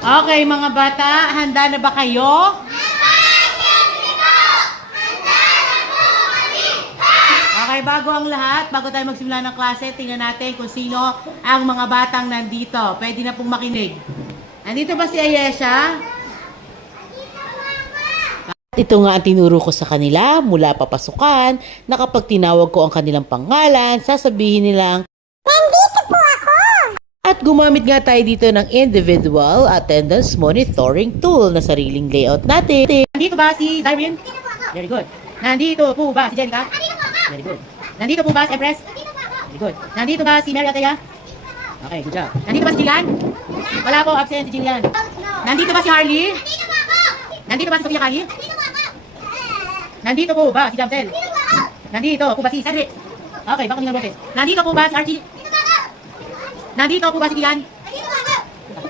Okay, mga bata, handa na ba kayo? Okay, bago ang lahat, bago tayo magsimula ng klase, tingnan natin kung sino ang mga batang nandito. Pwede na pong makinig. Nandito ba si Ayesha? Ito nga ang tinuro ko sa kanila mula papasukan na kapag tinawag ko ang kanilang pangalan, sasabihin nilang, "Nandito po ako!" At gumamit nga tayo dito ng individual attendance monitoring tool na sariling layout natin. Nandito ba si Zyrene? Very good. Nandito po ba si Jenica? Very good. Nandito po ba si Empress? Very good. Nandito ba si Mary Atea? Okay, good job. Nandito ba si Jillian? Wala po, absent si Jillian. Nandito ba si Harley? Nandito ba si Sofia Kali? Nandito po ba si Jamsel? Nandito po ba si Cedric? Okay, baka nyo Nandito po ba si Archie? Nandito po ba si Kian?